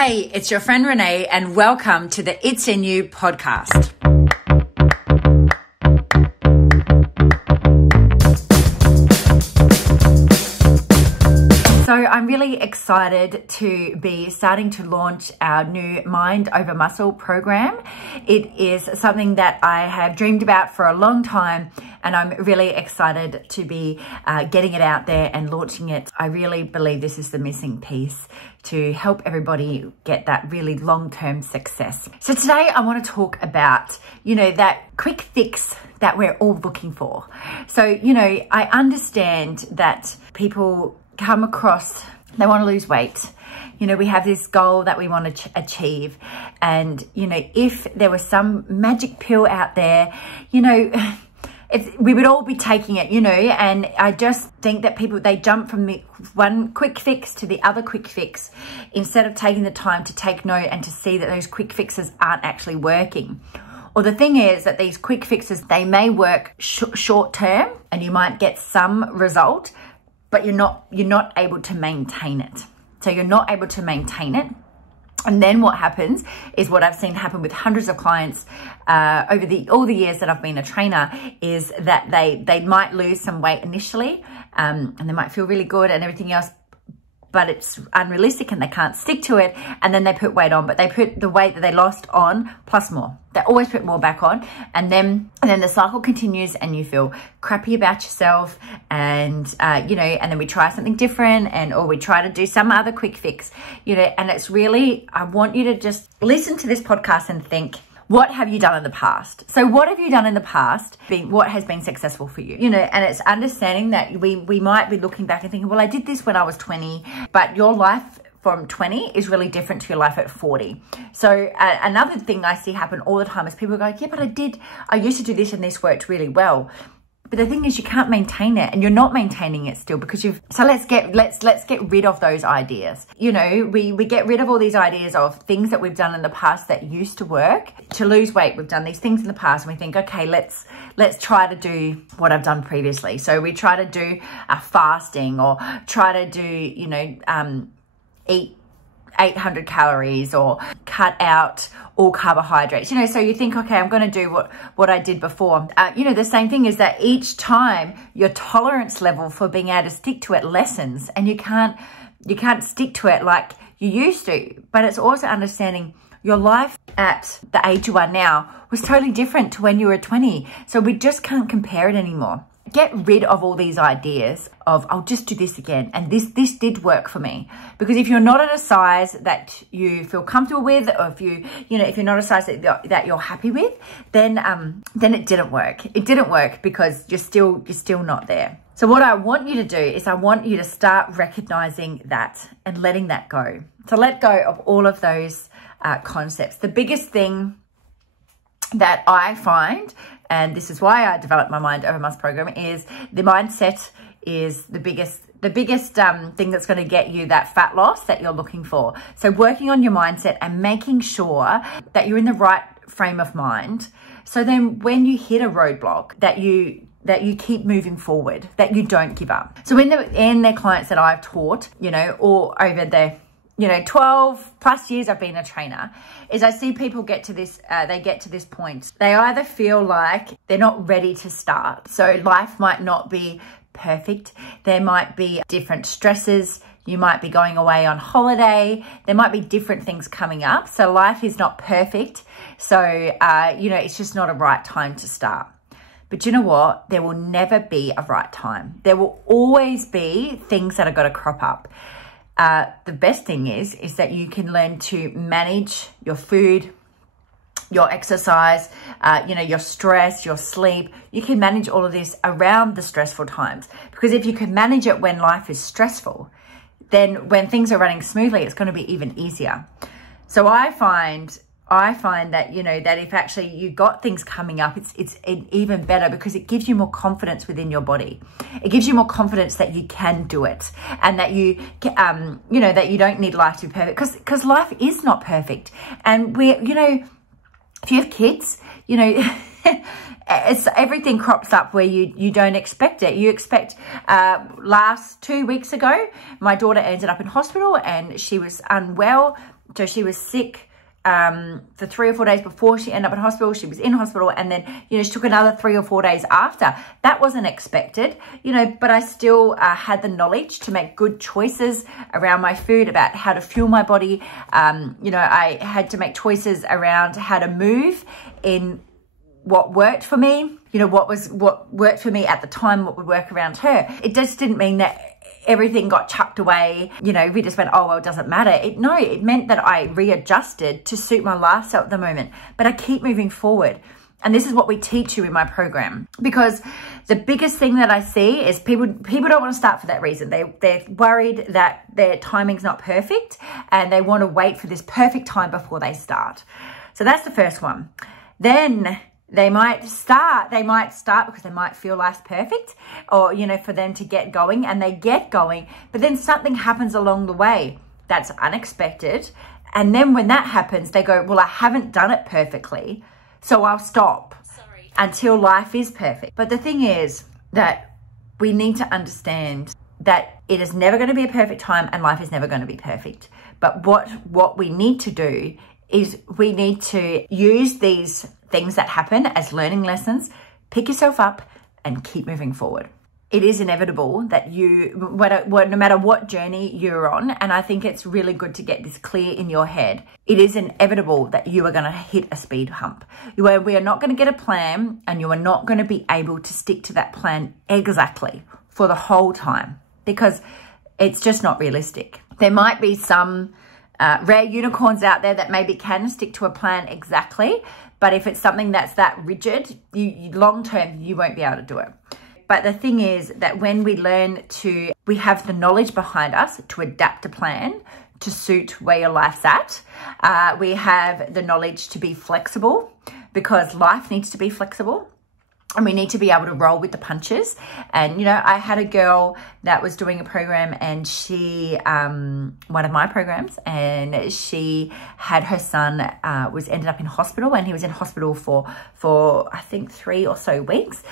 Hey, it's your friend Renee and welcome to the It's In You podcast. So I'm really excited to be starting to launch our new Mind Over Muscle program. It is something that I have dreamed about for a long time, and I'm really excited to be getting it out there and launching it. I really believe this is the missing piece to help everybody get that really long-term success. So today I want to talk about, that quick fix that we're all looking for. So, I understand that people come across, they want to lose weight. We have this goal that we want to achieve. And, if there was some magic pill out there, we would all be taking it, and I just think that people, they jump from the one quick fix to the other quick fix instead of taking the time to take note and to see that those quick fixes aren't actually working. Or the thing is that these quick fixes, they may work short term and you might get some result, but you're not able to maintain it. So you're not able to maintain it. And then what happens is what I've seen happen with hundreds of clients over all the years that I've been a trainer is that they might lose some weight initially and they might feel really good and everything else, but it's unrealistic and they can't stick to it. And then they put weight on, but they put the weight that they lost on plus more. They always put more back on. And then the cycle continues and you feel crappy about yourself. And, and then we try something different or we try to do some other quick fix, and it's really, I want you to just listen to this podcast and think, what have you done in the past? So what have you done in the past? What has been successful for you? And it's understanding that we might be looking back and thinking, well, I did this when I was 20, but your life from 20 is really different to your life at 40. So another thing I see happen all the time is people go, yeah, but I used to do this and this worked really well. But the thing is, you can't maintain it, and you're not maintaining it still because so let's get rid of those ideas. We get rid of all these ideas of things that we've done in the past that used to work. To lose weight, we've done these things in the past and we think, okay, let's try to do what I've done previously. So we try to do a fasting or try to do, eat 800 calories or cut out all carbohydrates, so you think, okay, I'm going to do what I did before. The same thing is that each time your tolerance level for being able to stick to it lessens and you can't stick to it like you used to. But it's also understanding your life at the age you are now was totally different to when you were 20. So we just can't compare it anymore. Get rid of all these ideas of, I'll just do this again. And this did work for me. Because if you're not at a size that you feel comfortable with, or if you're not a size that you're happy with, then it didn't work. It didn't work because you're still not there. So what I want you to do is I want you to start recognizing that and letting that go. So let go of all of those concepts. The biggest thing that I find, and this is why I developed my Mind Over Muscle program, is the mindset is the biggest thing that's going to get you that fat loss that you're looking for. So working on your mindset and making sure that you're in the right frame of mind. So then when you hit a roadblock, that you keep moving forward, that you don't give up. So in the clients that I've taught, or over the 12 plus years I've been a trainer, is I see people get to this point. They either feel like they're not ready to start. So life might not be perfect. There might be different stresses. You might be going away on holiday. There might be different things coming up. So life is not perfect. So, it's just not a right time to start. But you know what? There will never be a right time. There will always be things that are going to crop up. The best thing is that you can learn to manage your food, your exercise, your stress, your sleep. You can manage all of this around the stressful times, because if you can manage it when life is stressful, then when things are running smoothly, it's going to be even easier. So I find that, that if actually you got things coming up, it's even better because it gives you more confidence within your body. It gives you more confidence that you can do it and that that you don't need life to be perfect, because life is not perfect. And if you have kids, everything crops up where you don't expect it. You expect, last 2 weeks ago, my daughter ended up in hospital and she was unwell. So she was sick for 3 or 4 days before she ended up in hospital. She was in hospital, and then, you know, she took another 3 or 4 days after. That wasn't expected, you know, but I still had the knowledge to make good choices around my food, about how to fuel my body. You know, I had to make choices around how to move in what worked for me, you know, what worked for me at the time, what would work around her. It just didn't mean that everything got chucked away. You know, we just went, oh, well, it doesn't matter. It meant that I readjusted to suit my lifestyle at the moment, but I keep moving forward. And this is what we teach you in my program, because the biggest thing that I see is people don't want to start for that reason. They're worried that their timing's not perfect, and they want to wait for this perfect time before they start. So that's the first one. Then they might start because they might feel life's perfect, or, you know, for them to get going, and they get going, but then something happens along the way that's unexpected. And then when that happens, they go, well, I haven't done it perfectly, so I'll stop until life is perfect. But the thing is that we need to understand that it is never going to be a perfect time, and life is never going to be perfect. But what we need to do is we need to use these things that happen as learning lessons, pick yourself up, and keep moving forward. It is inevitable that no matter what journey you're on, and I think it's really good to get this clear in your head, it is inevitable that you are going to hit a speed hump. We are not going to get a plan, and you are not going to be able to stick to that plan exactly for the whole time, because it's just not realistic. There might be some rare unicorns out there that maybe can stick to a plan exactly, but if it's something that's that rigid, long term, you won't be able to do it. But the thing is that when we have the knowledge behind us to adapt a plan to suit where your life's at. We have the knowledge to be flexible, because life needs to be flexible. And we need to be able to roll with the punches. And, you know, I had a girl that was doing a program, and she, one of my programs, and she had her son ended up in hospital, and he was in hospital for I think 3 or so weeks.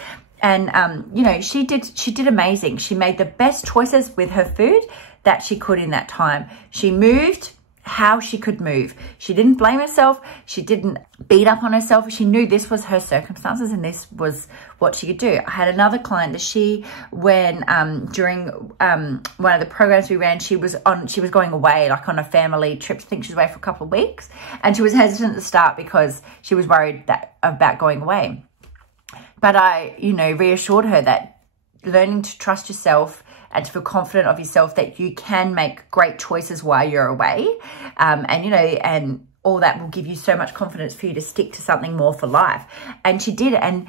And, you know, she did amazing. She made the best choices with her food that she could in that time. She moved how she could move. She didn't blame herself. She didn't beat up on herself. She knew this was her circumstances and this was what she could do. I had another client that during one of the programs we ran, she was going away, like on a family trip. I think she was away for a couple of weeks, and she was hesitant to start because she was worried about going away. But I, you know, reassured her that learning to trust yourself and to feel confident of yourself, that you can make great choices while you're away. And, you know, and all that will give you so much confidence for you to stick to something more for life. And she did. And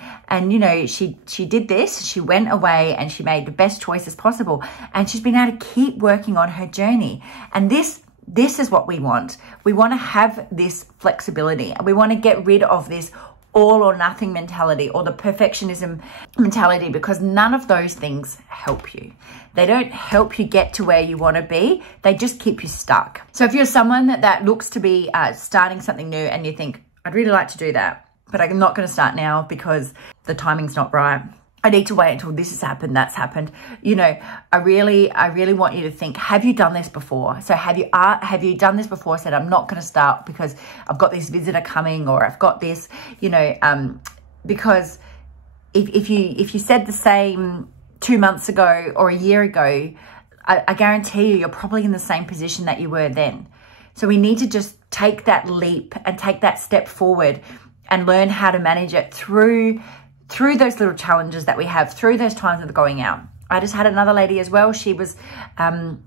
you know, she did this. She went away and she made the best choices possible. And she's been able to keep working on her journey. And this is what we want. We want to have this flexibility. We want to get rid of this all or nothing mentality or the perfectionism mentality, because none of those things help you. They don't help you get to where you want to be. They just keep you stuck. So if you're someone that looks to be starting something new, and you think, I'd really like to do that, but I'm not going to start now because the timing's not right. I need to wait until this has happened, that's happened. You know, I really want you to think, have you done this before? So have you done this before? Said, I'm not going to start because I've got this visitor coming, or I've got this, you know, because if you said the same 2 months ago or a year ago, I guarantee you're probably in the same position that you were then. So we need to just take that leap and take that step forward and learn how to manage it through those little challenges that we have, through those times of going out. I just had another lady as well. She was, again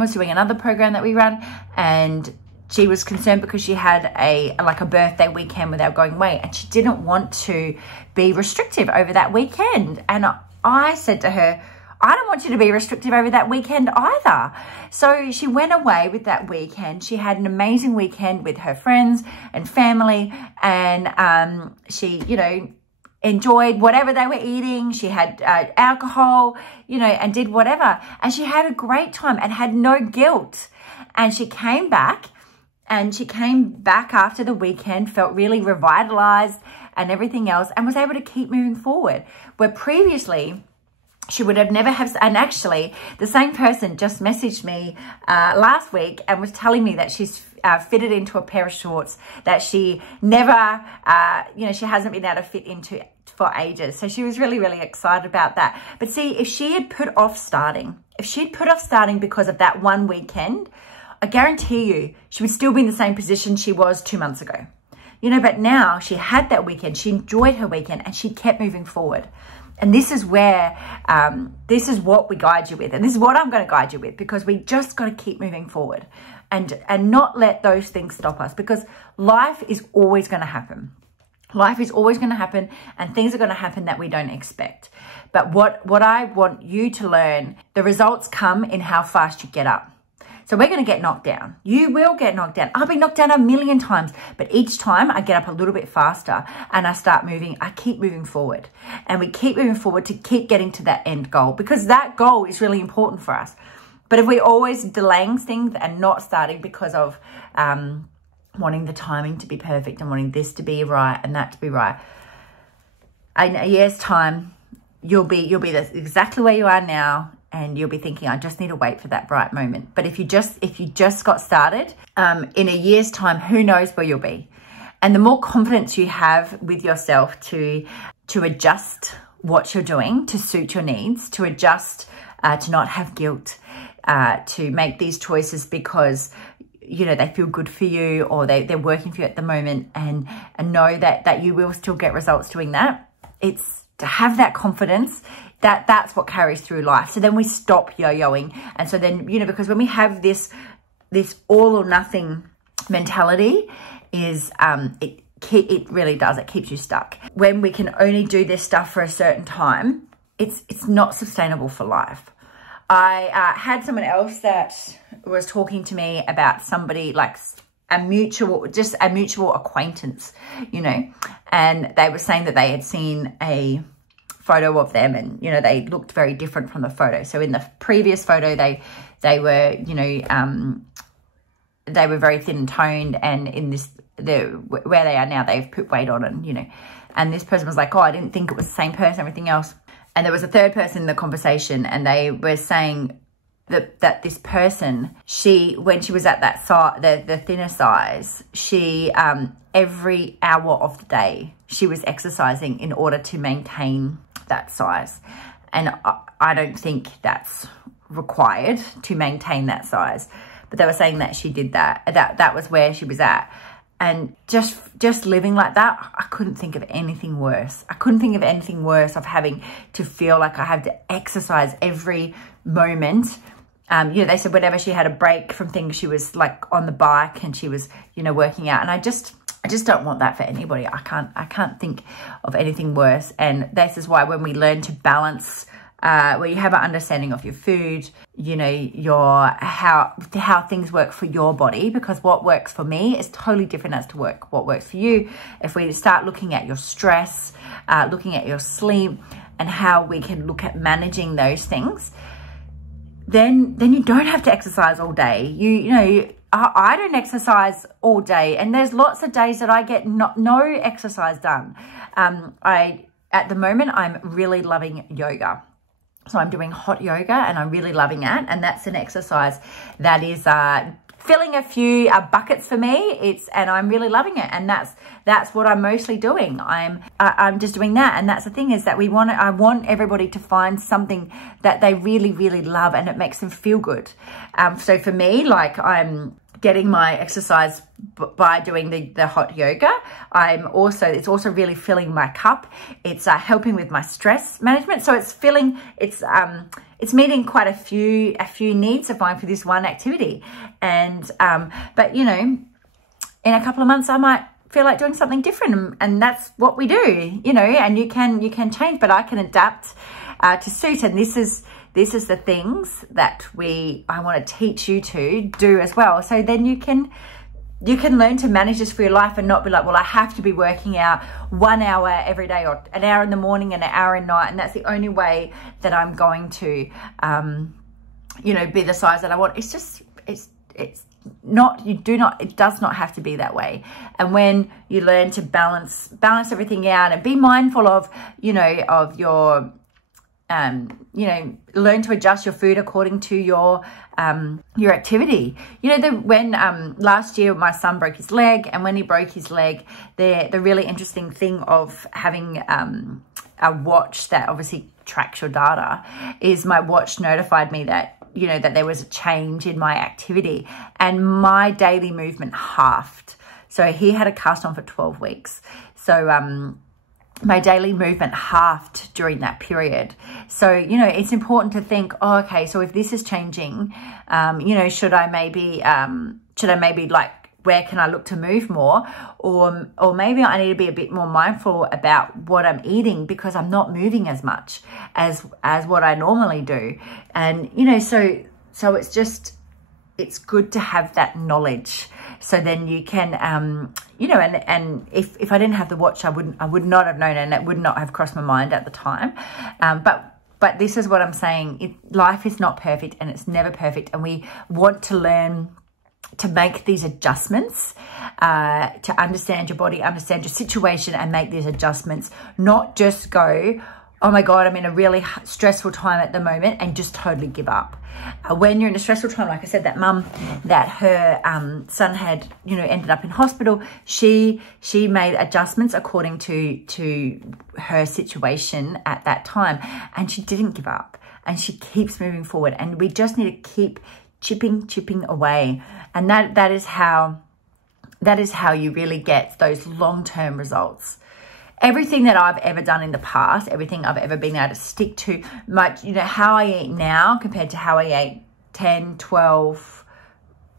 was doing another program that we run, and she was concerned because she had a birthday weekend without going away, and she didn't want to be restrictive over that weekend. And I said to her, I don't want you to be restrictive over that weekend either. So she went away with that weekend. She had an amazing weekend with her friends and family, and she, you know, enjoyed whatever they were eating. She had alcohol, you know, and did whatever. And she had a great time and had no guilt. And she came back after the weekend, felt really revitalized and everything else, and was able to keep moving forward. Where previously she would have never have, and actually the same person just messaged me last week and was telling me that she's fitted into a pair of shorts that she never, she hasn't been able to fit into for ages. So she was really, really excited about that. But see, if she had put off starting, because of that one weekend, I guarantee you she would still be in the same position she was 2 months ago. But now she had that weekend, she enjoyed her weekend, and she kept moving forward. And this is where, this is what we guide you with. And this is what I'm going to guide you with, because we just got to keep moving forward and not let those things stop us, because life is always going to happen. Life is always going to happen, and things are going to happen that we don't expect. But what I want you to learn, the results come in how fast you get up. So we're going to get knocked down. You will get knocked down. I'll be knocked down 1,000,000 times, but each time I get up a little bit faster and I start moving, I keep moving forward. And we keep moving forward to keep getting to that end goal, because that goal is really important for us. But if we're always delaying things and not starting because of wanting the timing to be perfect and wanting this to be right and that to be right, in a year's time, you'll be exactly where you are now. And you'll be thinking, I just need to wait for that bright moment. But if you just got started, in a year's time, who knows where you'll be. And the more confidence you have with yourself to adjust what you're doing to suit your needs, to adjust, to not have guilt, to make these choices because they feel good for you, or they're working for you at the moment, and know that you will still get results doing that. It's to have that confidence. That's what carries through life. So then we stop yo-yoing. And so then, because when we have this all or nothing mentality, it really does. It keeps you stuck. When we can only do this stuff for a certain time, it's not sustainable for life. I had someone else that was talking to me about somebody like a mutual acquaintance, and they were saying that they had seen a photo of them, and they looked very different from the photo. So in the previous photo, they were they were very thin and toned, and in where they are now, they've put weight on, and this person was like, oh, I didn't think it was the same person, everything else. And there was a third person in the conversation, and they were saying that this person, when she was at that size, the thinner size, she every hour of the day she was exercising in order to maintain that size. And I don't think that's required to maintain that size, but they were saying that she did that was where she was at. And just living like that, I couldn't think of anything worse. I couldn't think of anything worse of having to feel like I had to exercise every moment. They said whenever she had a break from things, she was like on the bike and she was, working out. And I just don't want that for anybody. I can't think of anything worse. And this is why when we learn to balance, where you have an understanding of your food, how things work for your body, because what works for me is totally different as to what works for you. If we start looking at your stress, looking at your sleep, and how we can look at managing those things, then you don't have to exercise all day. I don't exercise all day, and there's lots of days that I get no exercise done. At the moment, I'm really loving yoga. So I'm doing hot yoga, and I'm really loving it. And that's an exercise that is filling a few buckets for me. And I'm really loving it. And that's what I'm mostly doing. I'm just doing that. And that's the thing, is that I want everybody to find something that they really, really love, and it makes them feel good. So for me, like, I'm getting my exercise by doing the hot yoga. It's also really filling my cup. It's helping with my stress management. So it's meeting quite a few needs of mine for this one activity. And but in a couple of months I might feel like doing something different, and that's what we do. And you can change, but I can adapt to suit. And this is the things that I want to teach you to do as well. So then you can learn to manage this for your life, and not be like, well, I have to be working out 1 hour every day, or an hour in the morning and an hour at night, and that's the only way that I'm going to be the size that I want. It does not have to be that way. And when you learn to balance everything out and be mindful of your you know, learn to adjust your food according to your activity. You know, when last year my son broke his leg, and when he broke his leg, the really interesting thing of having a watch that obviously tracks your data is my watch notified me that, you know, that there was a change in my activity, and my daily movement halved. So he had a cast on for 12 weeks. So my daily movement halved during that period. So, you know, it's important to think, oh, okay, so if this is changing, you know, should I maybe like, where can I look to move more? Or maybe I need to be a bit more mindful about what I'm eating, because I'm not moving as much as what I normally do. And, you know, so it's just, it's good to have that knowledge. So then you can, you know, and if I didn't have the watch, I would not have known, and it would not have crossed my mind at the time. But this is what I'm saying. Life is not perfect, and it's never perfect. And we want to learn to make these adjustments, to understand your body, understand your situation, and make these adjustments, not just go, oh my God, I'm in a really stressful time at the moment, and just totally give up. When you're in a stressful time, like I said, that mum, that her son had, you know, ended up in hospital, she made adjustments according to her situation at that time, and she didn't give up, and she keeps moving forward. And we just need to keep chipping away, and that is how you really get those long-term results. Everything that I've ever done in the past, everything I've ever been able to stick to, you know, how I eat now compared to how I ate 10, 12,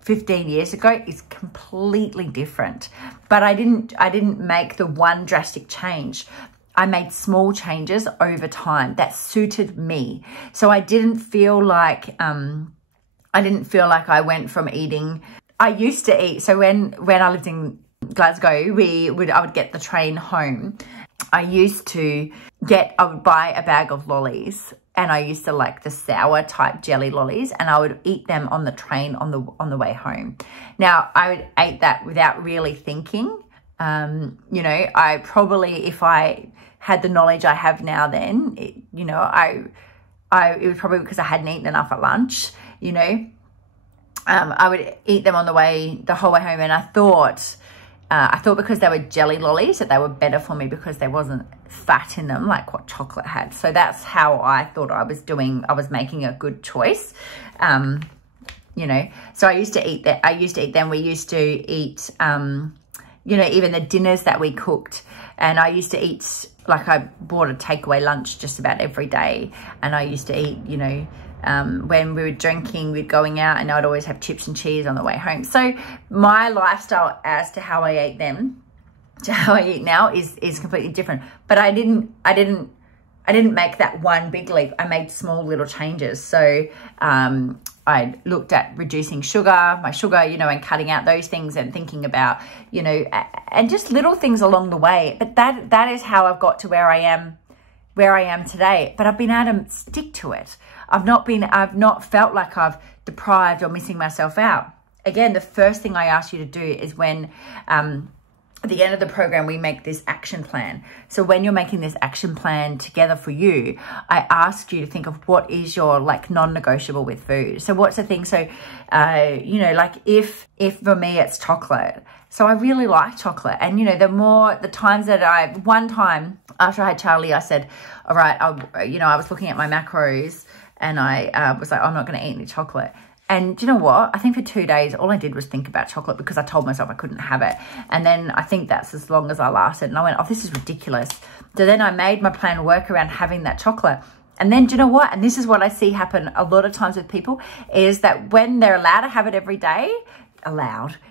15 years ago is completely different. But I didn't make the one drastic change. I made small changes over time that suited me. So I didn't feel like I went from eating. I used to eat. So when I lived in Glasgow, I would get the train home. I would buy a bag of lollies, and I used to like the sour type jelly lollies, and I would eat them on the train on the way home. Now, I would eat that without really thinking. You know, I probably, if I had the knowledge I have now then, you know, it was probably because I hadn't eaten enough at lunch, you know. I would eat them on the whole way home, and I thought because they were jelly lollies that they were better for me because there wasn't fat in them like what chocolate had. So that's how I thought I was doing. I was making a good choice, you know. So I used to eat that. I used to eat them. We used to eat, you know, even the dinners that we cooked. And I used to eat, like, I bought a takeaway lunch just about every day. And I used to eat, you know, when we were drinking, we'd going out, and I'd always have chips and cheese on the way home. So my lifestyle as to how I ate then to how I eat now is completely different. But I didn't make that one big leap. I made small little changes. So I looked at reducing my sugar, you know, and cutting out those things, and thinking about, you know, and just little things along the way. But that is how I've got to where I am today. But I've been able to stick to it. I've not felt like I've deprived or missing myself out. Again, the first thing I ask you to do is when, at the end of the program, we make this action plan. So when you're making this action plan together for you, I ask you to think of what is your, like, non-negotiable with food. So what's the thing? So, you know, like if for me it's chocolate. So I really like chocolate. And, you know, the times that one time after I had Charlie, I said, all right, I was looking at my macros, and I was like, I'm not going to eat any chocolate. And do you know what? I think for 2 days, all I did was think about chocolate, because I told myself I couldn't have it. And then I think that's as long as I lasted. And I went, oh, this is ridiculous. So then I made my plan work around having that chocolate. And then do you know what? And this is what I see happen a lot of times with people, is that when they're allowed to have it every day,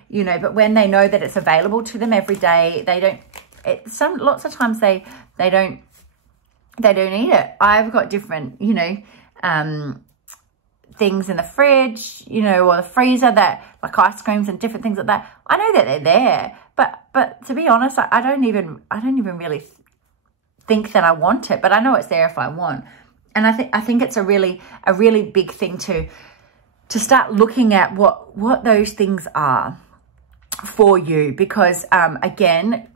you know, but when they know that it's available to them every day, they don't, lots of times they don't eat it. I've got different, you know, things in the fridge, you know, or the freezer, that like ice creams and different things like that. I know that they're there, but to be honest, I don't even really think that I want it, but I know it's there if I want. And I think it's a really big thing to start looking at what those things are for you, because again,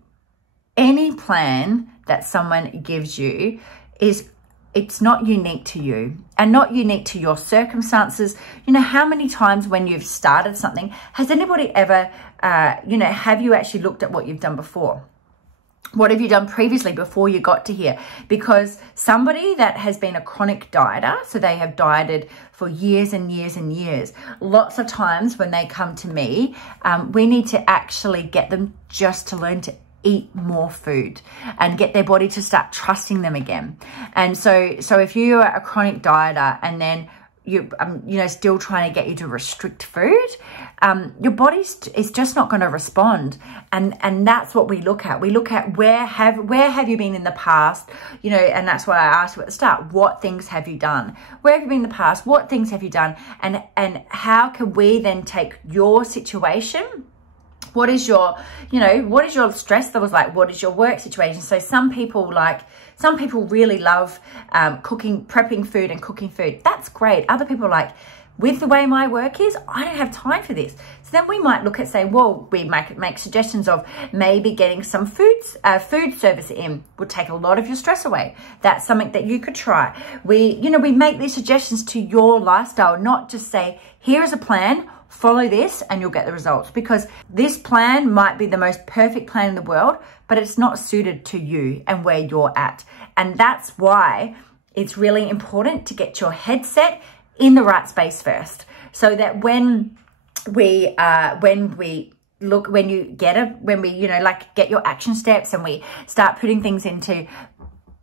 any plan that someone gives you is it's not unique to you and not unique to your circumstances. You know, how many times when you've started something, has anybody ever, you know, have you actually looked at what you've done before? What have you done previously before you got to here? Because somebody that has been a chronic dieter, so they have dieted for years and years and years, lots of times when they come to me, we need to actually get them just to learn to eat more food and get their body to start trusting them again. And so if you are a chronic dieter and then you know, still trying to get you to restrict food, your body is just not going to respond. And that's what we look at. We look at where have you been in the past, you know, and that's why I asked you at the start, what things have you done? Where have you been in the past? What things have you done? And how can we then take your situation? What is your, you know, what is your stress levels like? What is your work situation? So some people really love prepping food and cooking food. That's great. Other people are like, with the way my work is, I don't have time for this. So then we might look at saying, well, we make suggestions of maybe getting some food service in would take a lot of your stress away. That's something that you could try. We make these suggestions to your lifestyle, not just say, here is a plan, follow this and you'll get the results, because this plan might be the most perfect plan in the world, but it's not suited to you and where you're at. And that's why it's really important to get your head set in the right space first, so that when we get your action steps and we start putting things into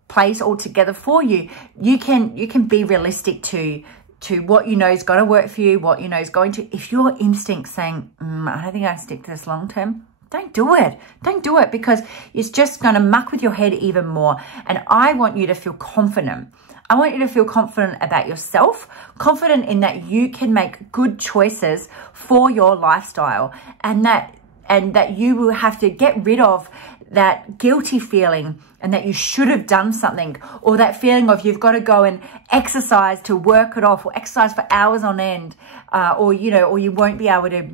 place all together for you, you can be realistic to what you know is going to work for you, what you know is going to. If your instinct's saying, I don't think I can stick to this long term, don't do it. Don't do it, because it's just going to muck with your head even more. And I want you to feel confident. I want you to feel confident about yourself, confident in that you can make good choices for your lifestyle, and that you will have to get rid of that guilty feeling and that you should have done something, or that feeling of you've got to go and exercise to work it off, or exercise for hours on end, or you won't be able to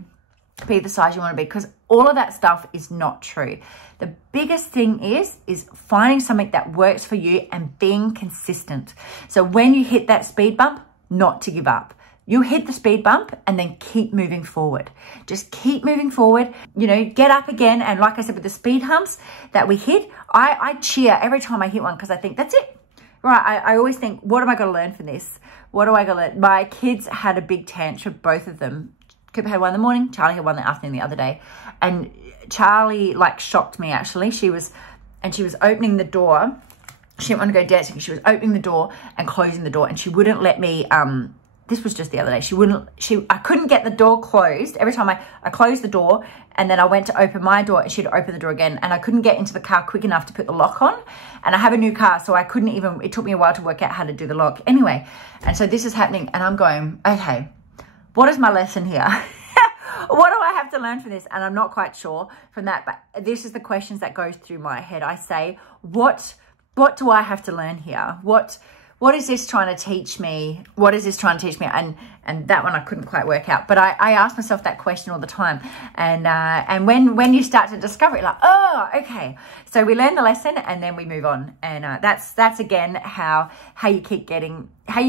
be the size you want to be, because all of that stuff is not true. The biggest thing is finding something that works for you and being consistent. So when you hit that speed bump, not to give up. You hit the speed bump and then keep moving forward. Just keep moving forward, you know, get up again. And like I said, with the speed humps that we hit, I cheer every time I hit one, because I think that's it. Right, I always think, what am I going to learn from this? What do I got to learn? My kids had a big tantrum, both of them. Cooper had one in the morning, Charlie had one in the afternoon the other day. And Charlie like shocked me actually. She was opening the door. She didn't want to go dancing. She was opening the door and closing the door, and she wouldn't let me, this was just the other day. I couldn't get the door closed. Every time I closed the door and then I went to open my door and she'd open the door again, and I couldn't get into the car quick enough to put the lock on. And I have a new car, so I couldn't even, it took me a while to work out how to do the lock. Anyway, and so this is happening and I'm going, okay, what is my lesson here? What do I have to learn from this? And I'm not quite sure from that, but this is the questions that goes through my head. I say, what do I have to learn here? What is this trying to teach me? What is this trying to teach me? And that one I couldn't quite work out. But I ask myself that question all the time. And when you start to discover it, like, oh, okay. So we learn the lesson and then we move on. And that's again how you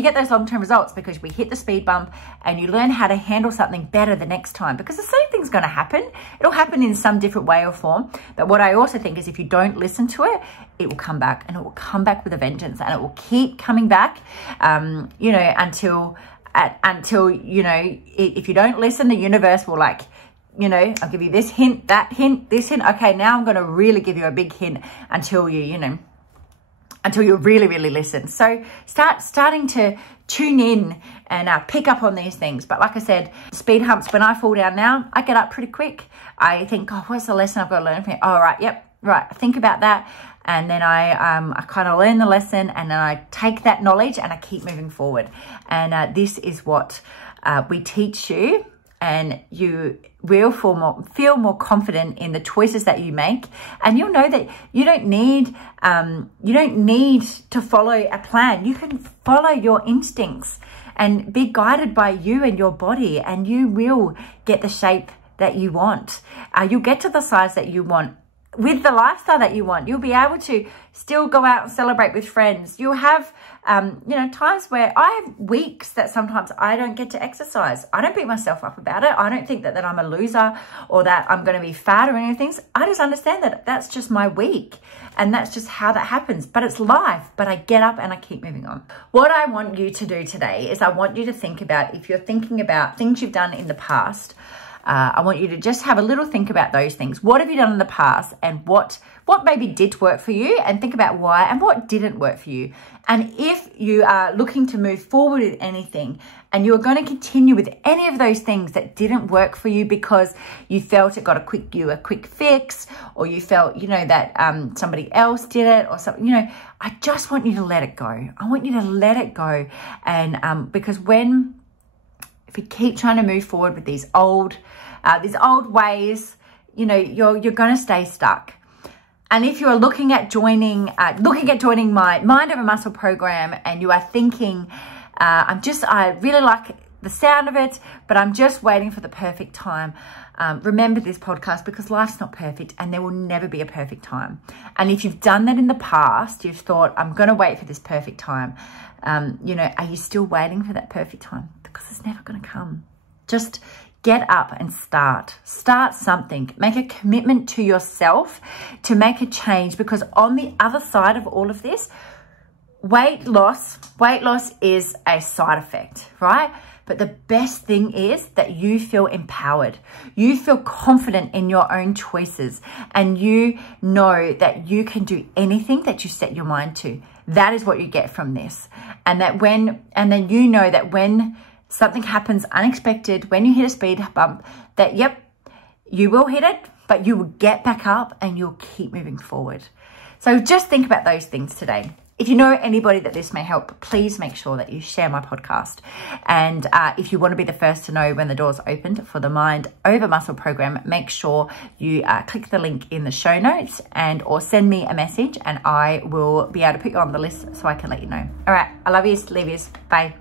get those long-term results, because we hit the speed bump and you learn how to handle something better the next time, because the same thing's going to happen. It'll happen in some different way or form. But what I also think is if you don't listen to it, it will come back, and it will come back with a vengeance, and it will keep coming back, you know, until, you know, if you don't listen, the universe will like, you know, I'll give you this hint, that hint, this hint. Okay, now I'm going to really give you a big hint until you really, really listen. So starting to tune in and pick up on these things. But like I said, speed humps, when I fall down now, I get up pretty quick. I think, oh, what's the lesson I've got to learn from it? Oh, right, yep, right. Think about that. And then I kind of learn the lesson, and then I take that knowledge and I keep moving forward. And this is what we teach you, and you will feel more confident in the choices that you make. And you'll know that you don't need to follow a plan. You can follow your instincts and be guided by you and your body, and you will get the shape that you want. You'll get to the size that you want with the lifestyle that you want. You'll be able to still go out and celebrate with friends. You'll have, you know, times where I have weeks that sometimes I don't get to exercise. I don't beat myself up about it. I don't think that I'm a loser or that I'm going to be fat or anything. I just understand that that's just my week and that's just how that happens. But it's life. But I get up and I keep moving on. What I want you to do today is I want you to think about, if you're thinking about things you've done in the past, I want you to just have a little think about those things. What have you done in the past and what maybe did work for you, and think about why, and what didn't work for you. And if you are looking to move forward with anything and you're going to continue with any of those things that didn't work for you because you felt it got a quick fix, or you felt, you know, that somebody else did it or something, you know, I just want you to let it go. I want you to let it go. And because if you keep trying to move forward with these old ways, you know, you're going to stay stuck. And if you're looking at joining my Mind Over Muscle program, and you are thinking, I really like the sound of it, but I'm just waiting for the perfect time. Remember this podcast, because life's not perfect and there will never be a perfect time. And if you've done that in the past, you've thought, I'm going to wait for this perfect time. You know, are you still waiting for that perfect time? Because it's never going to come. Just get up and start something. Make a commitment to yourself to make a change, because on the other side of all of this, weight loss is a side effect, right? But the best thing is that you feel empowered. You feel confident in your own choices, and you know that you can do anything that you set your mind to. That is what you get from this. And then you know that when something happens unexpected, when you hit a speed bump, that, yep, you will hit it, but you will get back up and you'll keep moving forward. So just think about those things today. If you know anybody that this may help, please make sure that you share my podcast. And if you want to be the first to know when the doors opened for the Mind Over Muscle program, make sure you click the link in the show notes or send me a message, and I will be able to put you on the list so I can let you know. All right. I love you. Leave you. Bye.